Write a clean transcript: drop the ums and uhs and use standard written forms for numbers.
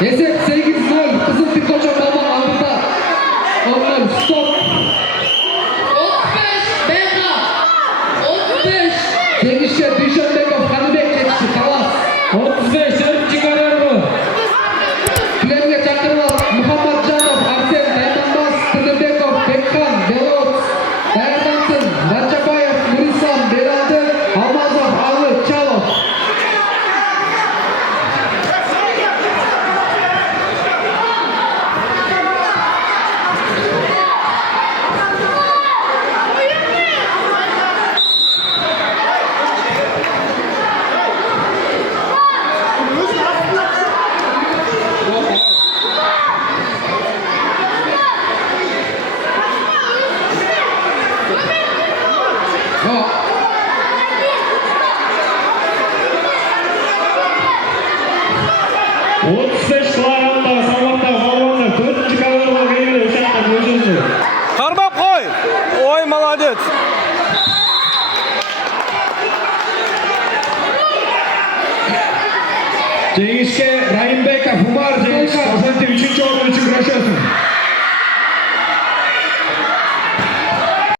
Esep 8-0 Kızıl Tikoç'a baba altta. Onlar stop. 35 Berna. 35. Genişçe Dişönbekov Kanıbek geçti. Kalas. 35 4 çıkarıyor mu? Klemge Çakırval Muhammed Canov Arsen Taymanbaz Tınıbekov Bekkan Belot Erdansın Raçabayev Murisan Beladı Almazov Alı Çalov. Qarmab qo'y. Oy, молодец.